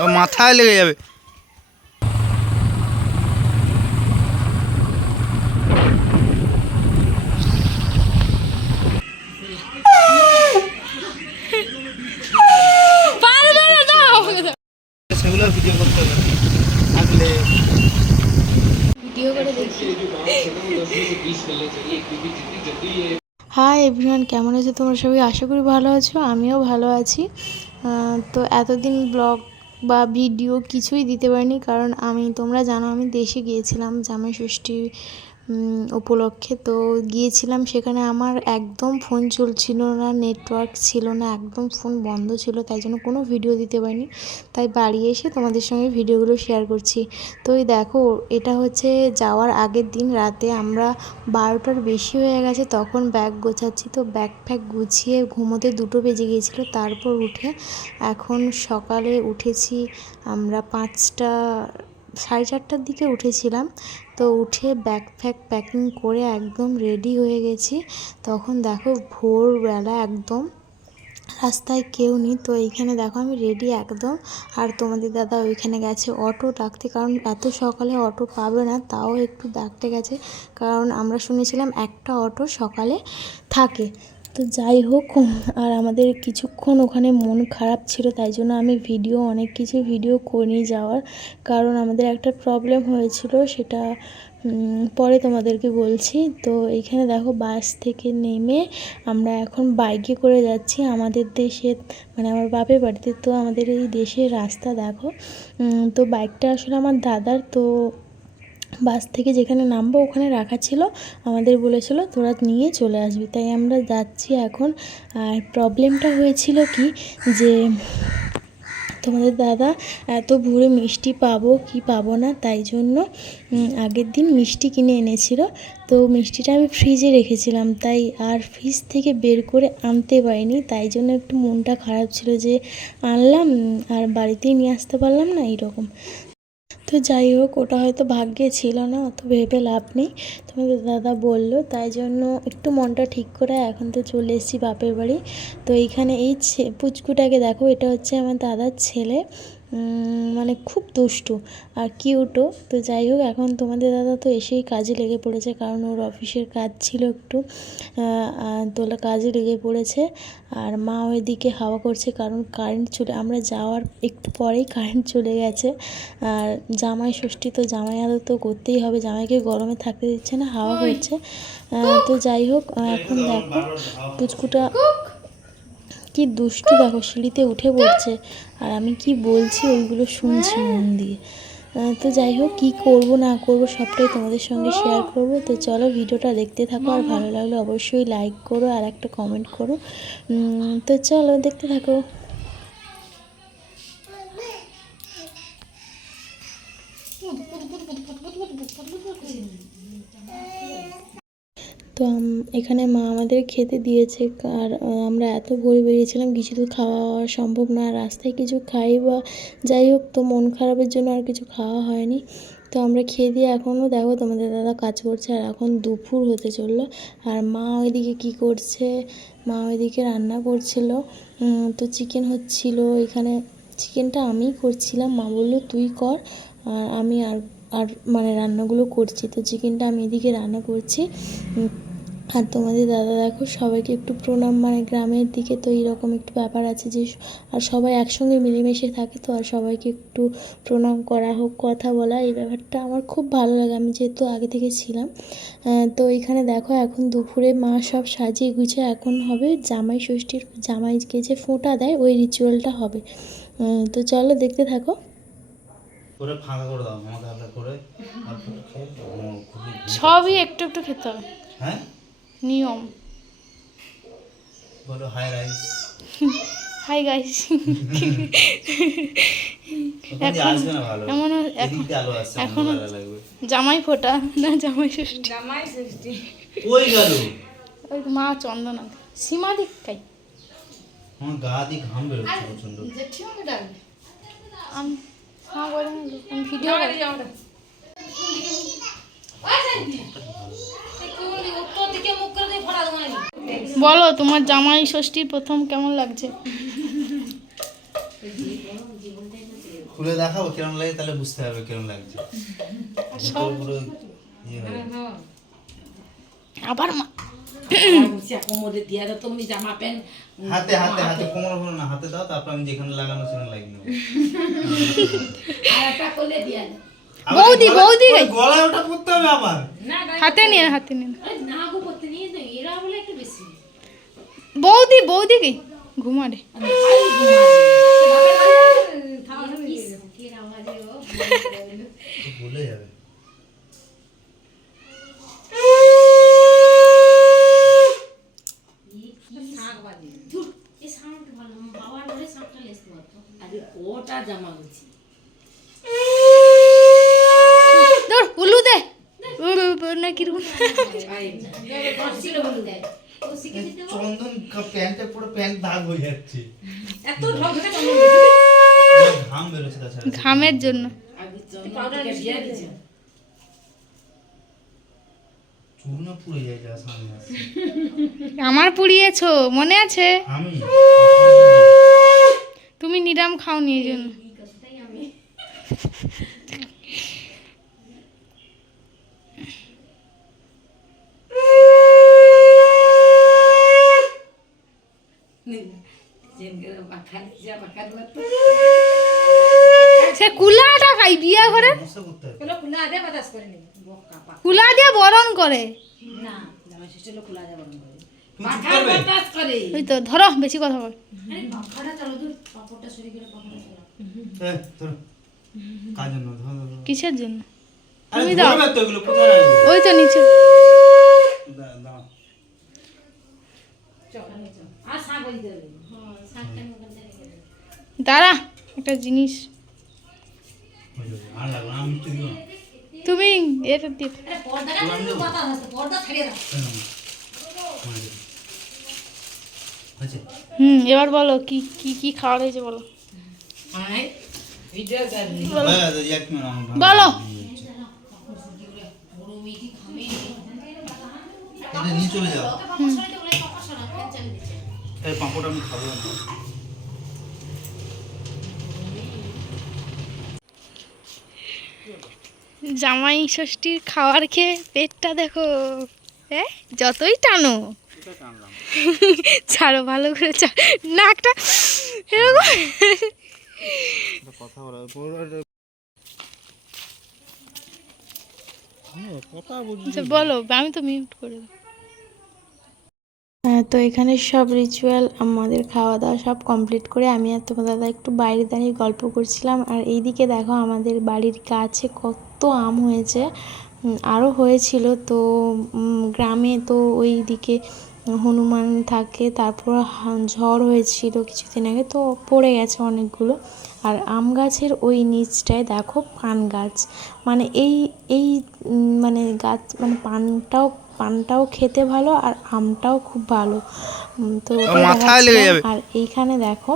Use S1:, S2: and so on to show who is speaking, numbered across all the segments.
S1: ও মাথায় লেগে যাবে।
S2: পারবে না দাও
S1: সেগুলো ভিডিও করতে হবে। থাকলে
S2: ভিডিও করে দেখি হাই এভরিওয়ান কেমন আছো তোমরা সবাই? আশা করি ভালো আছো আমিও ভালো আছি। তো এতদিন ব্লগ বা ভিডিও কিছুই দিতে পারিনি কারণ আমি তোমরা জানো আমি দেশে গিয়েছিলাম জামাই ষষ্ঠী উপলক্ষে। তো গিয়েছিলাম সেখানে আমার একদম ফোন চলছিল না নেটওয়ার্ক ছিল না, একদম ফোন বন্ধ ছিল, তাই জন্য কোনো ভিডিও দিতে পারিনি। তাই বাড়ি এসে তোমাদের সঙ্গে ভিডিওগুলো শেয়ার করছি। তো এই দেখো, এটা হচ্ছে যাওয়ার আগের দিন রাতে আমরা বারোটার বেশি হয়ে গেছে, তখন ব্যাগ গোছাচ্ছি। তো ব্যাগ ফ্যাগ গুছিয়ে ঘুমোতে দুটো বেজে গিয়েছিল, তারপর উঠে এখন সকালে উঠেছি আমরা পাঁচটা, সাড়ে চারটার দিকে উঠেছিলাম। তো উঠে ব্যাগ ফ্যাক প্যাকিং করে একদম রেডি হয়ে গেছি। তখন দেখো ভোরবেলা একদম রাস্তায় কেউ নেই। তো এইখানে দেখো আমি রেডি একদম। আর তোমাদের দাদা ওইখানে গেছে অটো ডাকতে। কারণ এত সকালে অটো পাবে না, তাও একটু ডাকতে গেছে। কারণ আমরা শুনেছিলাম একটা অটো সকালে থাকে। তো যাই হোক, আর আমাদের কিছুক্ষণ ওখানে মন খারাপ ছিল, তাই জন্য আমি ভিডিও, অনেক কিছু ভিডিও করিনি যাওয়ার। কারণ আমাদের একটা প্রবলেম হয়েছিল, সেটা পরে তোমাদেরকে বলছি। তো এইখানে দেখো বাস থেকে নেমে আমরা এখন বাইকে করে যাচ্ছি আমাদের দেশে মানে আমার বাপের বাড়িতে। তো আমাদের এই দেশের রাস্তা দেখো তো বাইকটা আসলে আমার দাদার, তো বাস থেকে যেখানে নামবো ওখানে রাখা ছিল। আমাদের বলেছিল, তোরা নিয়ে চলে আসবি। তাই আমরা যাচ্ছি এখন। আর প্রবলেমটা হয়েছিল কি যে, তোমাদের দাদা, এত ভোরে মিষ্টি পাবো, কি পাবো না? তাই জন্য আগের দিন মিষ্টি কিনে এনেছিল। তো মিষ্টিটা আমি ফ্রিজে রেখেছিলাম, তাই আর ফ্রিজ থেকে বের করে আনতে পারিনি। তাই জন্য একটু মনটা খারাপ ছিল যে, আনলাম আর বাড়িতেই নিয়ে আসতে পারলাম না, এইরকম। তো যাই হোক, ওটা হয়তো ভাগ্যে ছিল না, অত ভেবে লাভ নেই। তোমাদের দাদা বলল, তাই জন্য একটু মনটা ঠিক করে এখন তো চলে এসেছি বাপের বাড়ি। তো এইখানে এই পুচকুটাকে দেখো, এটা হচ্ছে আমার দাদার ছেলে। মানে খুব দুষ্টু আর কিউটও তো যাই হোক এখন তোমাদের দাদা তো এসেই কাজে লেগে পড়েছে কারণ ওর অফিসের কাজ ছিল একটু তোলা কাজে লেগে পড়েছে। আর মা ওইদিকে হাওয়া করছে কারণ কারেন্ট চলে আমরা যাওয়ার একটু পরেই কারেন্ট চলে গেছে। আর জামাই ষষ্ঠী তো জামাই আদর তো করতেই হবে জামাইকে গরমে থাকতে দিচ্ছে না হাওয়া করছে। তো যাই হোক এখন দেখো পুচকুটা কি দুষ্টু দেখো, সিঁড়িতে উঠে পড়ছে। আর আমি কি বলছি ওইগুলো শুনছি মন দিয়ে। তো যাই হোক, কী করব, না করব, সবটাই তোমাদের সঙ্গে শেয়ার করব। তো চলো ভিডিওটা দেখতে থাকো, আর ভালো লাগলে অবশ্যই লাইক করো আর একটা কমেন্ট করো। তো চলো দেখতে থাকো। তো এখানে মা আমাদের খেতে দিয়েছে। আর আমরা এত ভোরে বেরিয়েছিলাম, কিছু তো খাওয়া সম্ভব না। রাস্তায় কিছু খাই বা যাই হোক, তো মন খারাপের জন্য আর কিছু খাওয়া হয়নি। তো আমরা খেয়ে দিয়ে এখনও দেখো তোমাদের দাদা কাজ করছে, আর এখন দুপুর হতে চলল। আর মা ওইদিকে কী করছে? মা ওইদিকে রান্না করছিল। তো চিকেন হচ্ছিল এখানে। চিকেনটা আমিই করছিলাম। মা বলল, তুই কর, আর আমি আর আর মানে রান্নাগুলো করছি। তো চিকেনটা আমি এদিকে রান্না করছি। আর তোমাদের দাদা দেখো, সবাইকে একটু প্রণাম। মানে গ্রামের দিকে তো এইরকম একটু ব্যাপার আছে যে, আর সবাই একসঙ্গে মিলেমিশে থাকে তো, আর সবাইকে একটু প্রণাম করা হোক, কথা বলা, এই ব্যাপারটা আমার খুব ভালো লাগে। আমি যেহেতু আগে থেকে ছিলাম তো এখানে দেখো, এখন দুপুরে মা সব সাজিয়ে গুছিয়ে এখন হবে জামাই ষষ্ঠীর, জামাইকে যে ফোঁটা দেয়, ওই রিচুয়ালটা হবে। তো চলো দেখতে থাকো।
S1: করে ফাঁকা করে দাও আমাকে হালকা করে।
S2: সবই একটু একটু খেতে হবে।
S1: হ্যাঁ?
S2: নিয়ম।
S1: বলো হাই রাইস
S2: হাই গাইস এমন এখনো- জামাই ফোটা না জামাই ষষ্ঠী।
S1: ওই গেল?
S2: ওই মা চন্দনা। সীমা দিকটাই
S1: আমার গা দিয়ে ঘাম বেরোচ্ছে প্রচণ্ড
S2: আমি ভিডিও বলো তোমার জামাই ষষ্ঠীর প্রথম কেমন লাগছে
S1: খুলে দেখাবো কিরম লাগে তাহলে বুঝতে হবে কিরম লাগছে। পুরো ইয়ে।
S2: আবার মা
S3: কোমরে দিয়ে দাও তুমি জামা প্যান্ট।
S1: হাতে হাতে হাতে কোমর ভরে না হাতে দাও তারপর আমি যেখানে লাগানো সেখানে লাগিয়ে নেব।
S3: আর একটা করলে দিয়ে দাও।
S2: বৌদি, বৌদি
S1: গলায় ওটা করতে হবে আবার।
S2: হাতে নিয়ে হাতে নিয়ে
S3: না গো করতে নিয়ে তো এরা বলে একটু বেশি।
S2: বৌদি বৌদি কি ঘুমারে
S3: খাই ঘুমাবো। সে বাপের বাড়ি থাকা হবে
S4: ইস, মুখের আওয়াজে ও
S1: তো ভুলে যাবে
S3: শাঁখ বাজে
S4: ধুর, এই সাউন্ড ভালো বাবার ঘরে সাউন্ডটা লেসতে পারতো
S3: আরে ওটা জামা গুছি
S2: ধর উলু দে উলু না কীরকম
S3: ছিল বলে দেয়
S4: ও শিখে দিতে পারো।
S1: চন্দন প্যান্টে পুরো প্যান্ট দাগ হয়ে যাচ্ছে।
S3: এত ঢক ঢক
S1: পুরো ঘাম বেরোচ্ছে
S2: ঘামের জন্য। আমার পুড়িয়েছো মনে আছে?
S1: আমি?
S2: তুমি নিরাম খাওনি এই জন্য।
S4: এই কথাটাই আমি
S3: যেন পাখা যা পাখা দুয়ার
S2: সে কুলাটা খাই বিয়া করে
S3: নি
S2: কুলা দিয়ে বরণ
S3: না না
S2: ওই তো ধরো বেশি কথা বল।
S4: আরে পাখাটা চালো দূর পাপড়টা সরে গেলে পাখাটা চালো
S1: এ, ধরো। কার জন্য ধরো, ধরো, ধরো।
S2: কিসের জন্য? তুমি দাও।
S1: তো এগুলো কোথায় রাখব?
S2: ওই তো নিচে।
S4: হ্যাঁ
S2: দাঁড়া একটা জিনিস। তুমি এটা দিয়ে
S4: পর্দা ছাড়িয়ে দাও
S1: এই নাও। হয়ে যাবে। হয়েছে?
S2: হুম এবার বলো কি কি কি খাওয়ার হয়েছে বলো?
S1: হয়ে ভালো
S2: বলো।
S1: নিয়ে চলে যাও।
S4: পাপড়
S1: আমি খাব।
S2: জামাই ষষ্ঠীর খাওয়ার খেয়ে পেটটা দেখো হ্যাঁ যতই টানো। ছাড়ো ভালো করে ছাড়ো। নাকটা এরকম।
S1: কথা বলা পুরো- হ্যাঁ,
S2: আচ্ছা বলো আমি তো মিউট করে দেবো। হ্যাঁ তো এখানে সব রিচুয়াল আমাদের খাওয়া দাওয়া সব কমপ্লিট করে আমি আর তোমার দাদা একটু বাইরে দাঁড়িয়ে গল্প করছিলাম। আর এইদিকে দেখো আমাদের বাড়ির কাছে কত আম হয়েছে। আরও হয়েছিল তো গ্রামে তো ওই দিকে হনুমান থাকে তারপর ঝড় হয়েছিল কিছুদিন আগে তো পড়ে গেছে অনেকগুলো। আর আম গাছের ওই নিচটায় দেখো পান গাছ। মানে এই এই মানে গাছ মানে পানটাও পানটাও খেতে ভালো আর আমটাও খুব ভালো। তো। আর এইখানে দেখো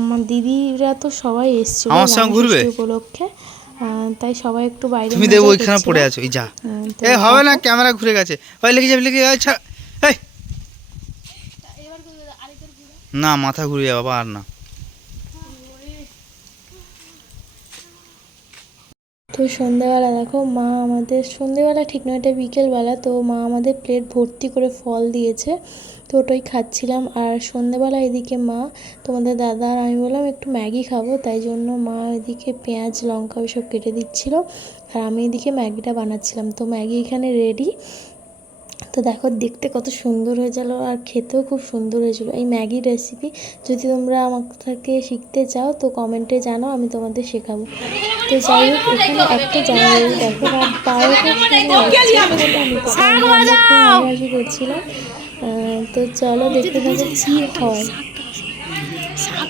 S2: আমার দিদিরা তো সবাই এসেছিল
S1: আমার সঙ্গে ঘুরবে?
S2: উপলক্ষে। তাই সবাই একটু বাইরে
S1: তুমি দেখো ওইখানে পড়ে আছো এই যা। এ হবে না ক্যামেরা ঘুরে গেছে। ওই লেগে যাবে লেগে এই। না, মাথা ঘুরে যাবে বাবা, আর না।
S2: তো সন্ধেবেলা দেখো, মা আমাদের সন্ধেবেলা ঠিক নয় এটা বিকেলবেলা, তো মা আমাদের প্লেট ভর্তি করে ফল দিয়েছে। তো ওটাই খাচ্ছিলাম। আর সন্ধেবেলা এদিকে মা, তোমাদের দাদা আর আমি বললাম, একটু ম্যাগি খাব। তাই জন্য মা এদিকে পেঁয়াজ, লঙ্কা সব কেটে দিচ্ছিল। আর আমি এদিকে ম্যাগিটা বানাচ্ছিলাম। তো ম্যাগি এখানে রেডি তো দেখো দেখতে কত সুন্দর হয়ে গেল আর খেতেও খুব সুন্দর হয়েছিল। এই ম্যাগির রেসিপি যদি তোমরা আমার থেকে শিখতে চাও তো কমেন্টে জানাও আমি তোমাদের শেখাবো। তো যাই হোক এখানে একটা জানাই দেখো বারোটার সময় করছিলাম। তো চলো দেখতে থাকো কি হয়।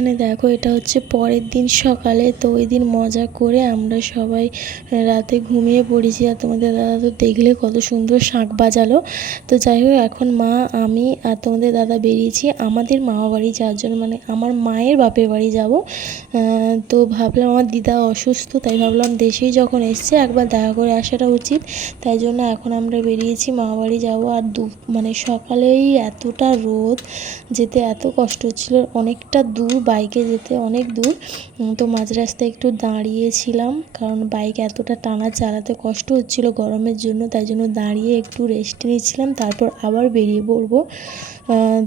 S2: তো এইখানে দেখো এটা হচ্ছে পরের দিন সকালে, তো ওই দিন মজা করে আমরা সবাই রাতে ঘুমিয়ে পড়েছি। আর তোমাদের দাদা তো দেখলে কত সুন্দর শাঁখ বাজালো। তো যাই হোক, এখন মা, আমি আর তোমাদের দাদা বেরিয়েছি আমাদের মামা বাড়ি যাওয়ার জন্য। মানে আমার মায়ের বাপের বাড়ি যাব। তো ভাবলাম আমার দিদা অসুস্থ, তাই ভাবলাম দেশেই যখন এসছে একবার দেখা করে আসাটা উচিত। তাই জন্য এখন আমরা বেরিয়েছি, মামা বাড়ি যাব। আর দু মানে সকালেই এতটা রোদ, যেতে এত কষ্ট হচ্ছিল, অনেকটা দূর বাইকে যেতে অনেক দূর। তো মাঝ রাস্তায় একটু দাঁড়িয়েছিলাম কারণ বাইক এতটা টানা চালাতে কষ্ট হচ্ছিল গরমের জন্য, তাই জন্য দাঁড়িয়ে একটু রেস্ট নিচ্ছিলাম, তারপর আবার বেরিয়ে পড়ব।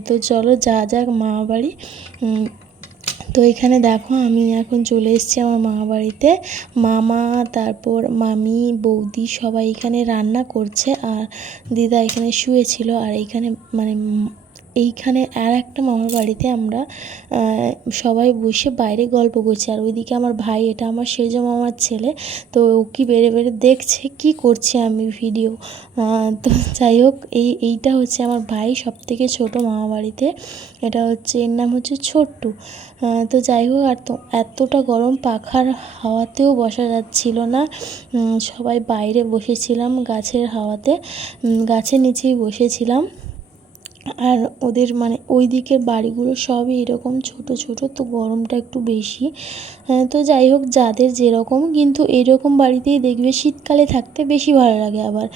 S2: তো চলো যা যাক মা বাড়ি। তো এখানে দেখো আমি এখন চলে এসেছি আমার মা বাড়িতে। মামা, তারপর মামি, বৌদি সবাই এখানে রান্না করছে। আর দিদা এখানে শুয়েছিল আর এইখানে মানে এইখানে আর একটা মামার বাড়িতে আমরা সবাই বসে বাইরে গল্প করছি। আর ওইদিকে আমার ভাই, এটা আমার সেজ মামার ছেলে, তো ও কি বেড়ে বেড়ে দেখছে, কি করছি আমি ভিডিও তো যাই হোক, এই, এইটা হচ্ছে আমার ভাই সব থেকে ছোটো মামা বাড়িতে। এটা হচ্ছে, এর নাম হচ্ছে ছোট্টু। তো যাই হোক, আর তো এতটা গরম, পাখার হাওয়াতেও বসা যাচ্ছিল না। সবাই বাইরে বসেছিলাম গাছের হাওয়াতে। গাছের নিচেই বসেছিলাম। আর ওদের মানে ওই দিকের বাড়িগুলো সবই এরকম ছোট ছোট তো গরমটা একটু বেশি। হ্যাঁ, তো যাই হোক যাদের যেরকম কিন্তু এরকম বাড়িতেই দেখবে শীতকালে থাকতে বেশি ভালো লাগে আবার।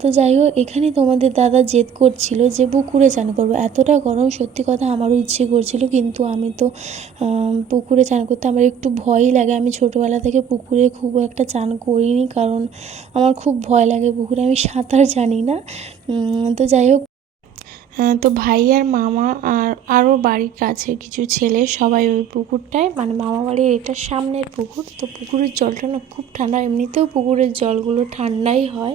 S2: তো যাই হোক এখানে তোমাদের দাদা জেদ করছিল যে পুকুরে চান করব। এতটা গরম সত্যি কথা আমারও ইচ্ছে করছিল কিন্তু আমি তো পুকুরে চান করতে আমার একটু ভয়ই লাগে। আমি ছোটোবেলা থেকে পুকুরে খুব একটা চান করিনি কারণ আমার খুব ভয় লাগে পুকুরে। আমি সাঁতার জানি না। তো যাই হোক হ্যাঁ, তো ভাই আর মামা আর আরও বাড়ির কাছে কিছু ছেলে সবাই ওই পুকুরটায় মানে মামা বাড়ির এটার সামনের পুকুর, তো পুকুরের জলটা না খুব ঠান্ডা, এমনিতেও পুকুরের জলগুলো ঠান্ডাই হয়।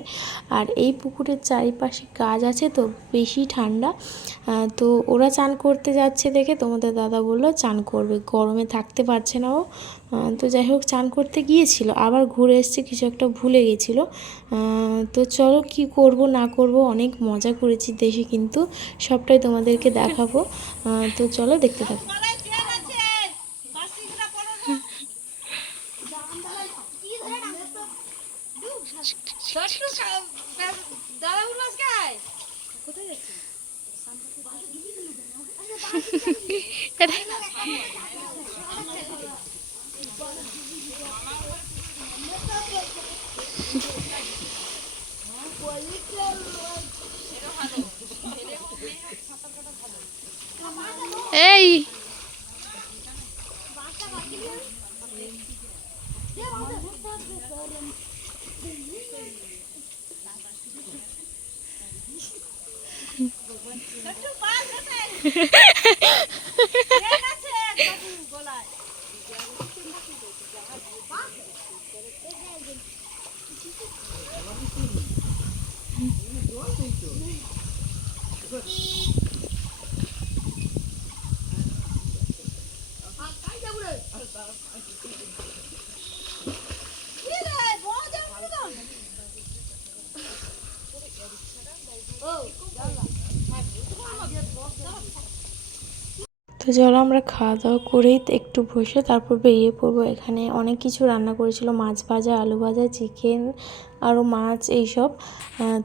S2: আর এই পুকুরের চারিপাশে গাছ আছে তো বেশি ঠান্ডা তো ওরা চান করতে যাচ্ছে দেখে তোমাদের দাদা বলল, চান করবে। গরমে থাকতে পারছে না ও। তো যাই হোক চান করতে গিয়েছিল আবার ঘুরে এসছে কিছু একটা ভুলে গেছিল। তো চলো কি করব না করব অনেক মজা করেছি দেশে কিন্তু সবটাই তোমাদেরকে দেখাবো। তো চলো দেখতে থাকো।
S3: দাদা
S2: এই তো চলো আমরা খাওয়া দাওয়া করেই একটু বসে তারপর বেরিয়ে পড়ব। এখানে অনেক কিছু রান্না করেছিল, মাছ ভাজা, আলু ভাজা, চিকেন আরও মাছ এইসব।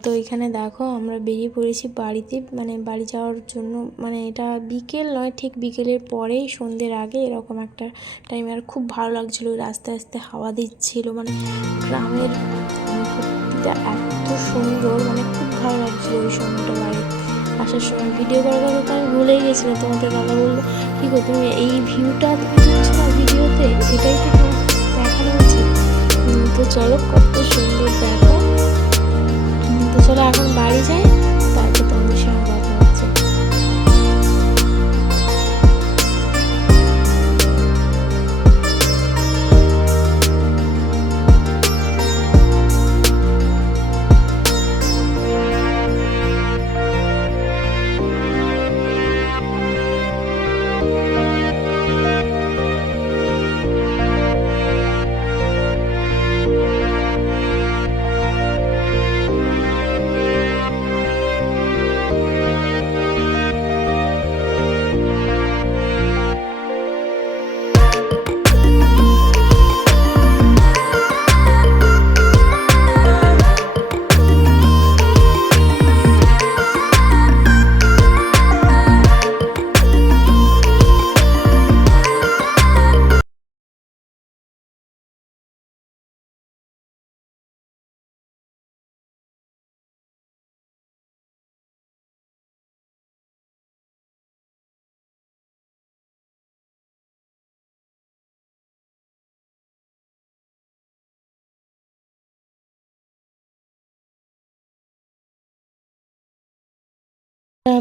S2: তো এখানে দেখো আমরা বেরিয়ে পড়েছি বাড়িতে। মানে বাড়ি যাওয়ার জন্য মানে এটা বিকেল নয়, ঠিক বিকেলের পরেই সন্ধ্যের আগে এরকম একটা টাইমে আর খুব ভালো লাগছিল রাস্তে আস্তে হাওয়া দিচ্ছিল। মানে গ্রামের এত সুন্দর মানে খুব ভালো লাগছিল ওই সময়টা বাড়ি আসার সময় ভিডিও করার কথা তো আমি ভুলেই গেছিলাম। তোমাদের দাদা বলল, কী গো, তুমি এই ভিউটা তুমি দিচ্ছ না ভিডিওতে এটাই তো দেখানো উচিত। তো চলো কত সুন্দর দেখো। তো চলো এখন বাড়ি যাই।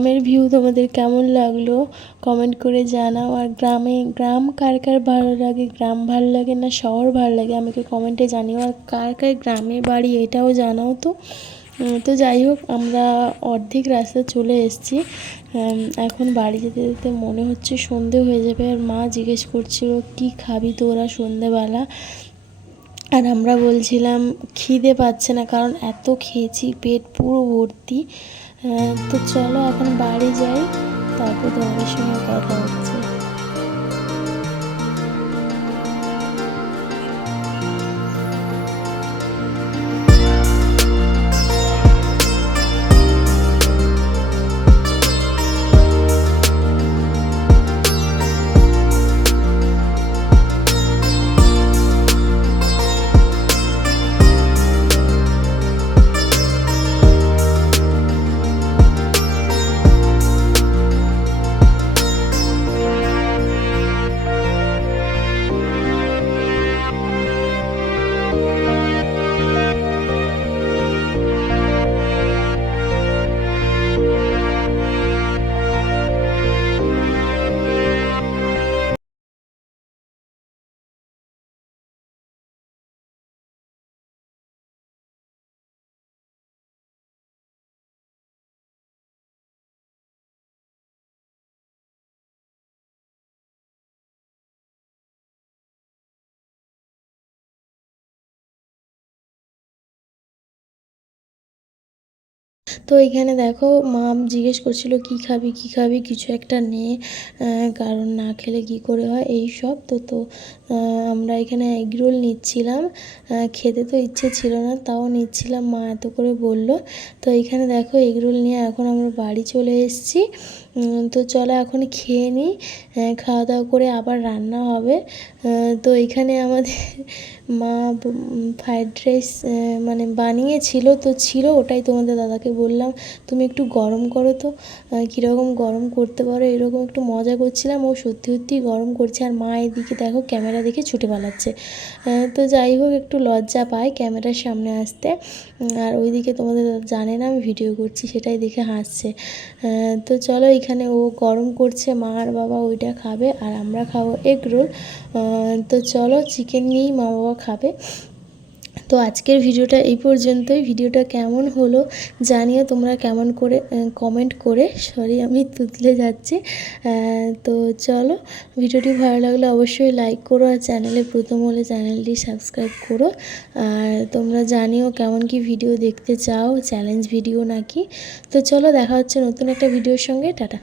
S2: গ্রামের ভিউ তোমাদের কেমন লাগল? কমেন্ট করে জানাও। আর গ্রামে, গ্রাম কার কার ভালো লাগে? গ্রাম ভালো লাগে না শহর ভালো লাগে? আমাকে কমেন্টে জানিও। আর কার কার গ্রামে বাড়ি এটাও জানাও তো। তো যাই হোক, আমরা অর্ধেক রাস্তা চলে এসেছি। এখন বাড়ি যেতে যেতে মনে হচ্ছে সন্ধে হয়ে যাবে। আর মা জিজ্ঞেস করছিল, কি খাবি তোরা সন্ধেবেলা? আর আমরা বলছিলাম, খিদে পাচ্ছে না, কারণ এত খেয়েছি, পেট পুরো ভর্তি। তো চলো এখন বাড়ি যাই তারপর তোমাদের সঙ্গে কথা হচ্ছে। তো এখানে দেখো মা জিজ্ঞেস করছিল, কি খাবি কি খাবি? কিছু একটা নে কারণ না খেলে কি করে হয় এই সব। তো তো আমরা এখানে এগরোল নিচ্ছিলাম। খেতে তো ইচ্ছে ছিল না, তাও নিচ্ছিলাম। মা এত করে বলল। তো এখানে দেখো এগরোল নিয়ে এখন আমরা বাড়ি চলে এসেছি। তো চলো এখন খেয়ে নিই খাওয়া দাওয়া করে আবার রান্না হবে। তো এখানে আমাদের মা ফ্রায়েড রাইস মানে বানিয়েছিল, তো ছিল ওটাই তোমাদের দাদাকে বললাম, তুমি একটু গরম করো তো। কীরকম গরম করতে পারো এরকম একটু মজা করছিলাম, ও সত্যি সত্যি গরম করছে। আর মা এদিকে দেখো ক্যামেরা দেখে ছুটে পালাচ্ছে। তো যাই হোক, একটু লজ্জা পায় ক্যামেরার সামনে আসতে। আর ওইদিকে তোমাদের জানে না আমি ভিডিও করছি, সেটাই দেখে হাসছে। তো চলো এখানে ও গরম করছে, মা আর বাবা ওইটা খাবে আর আমরা খাব এগরোল তো চলো চিকেন নিয়েই মা বাবা খাবে। তো আজকের ভিডিওটা এই পর্যন্তই। ভিডিওটা কেমন হলো জানিও, তোমরা কেমন করে কমেন্ট করে সরি আমি তুতলে যাচ্ছি। তো চলো, ভিডিওটি ভালো লাগলে অবশ্যই লাইক করো আর চ্যানেলে প্রথম হলে চ্যানেলটি সাবস্ক্রাইব করো। আর তোমরা জানিও কেমন কি ভিডিও দেখতে চাও চ্যালেঞ্জ ভিডিও নাকি। তো চলো, দেখা হচ্ছে নতুন একটা ভিডিওর সঙ্গে। টাটা।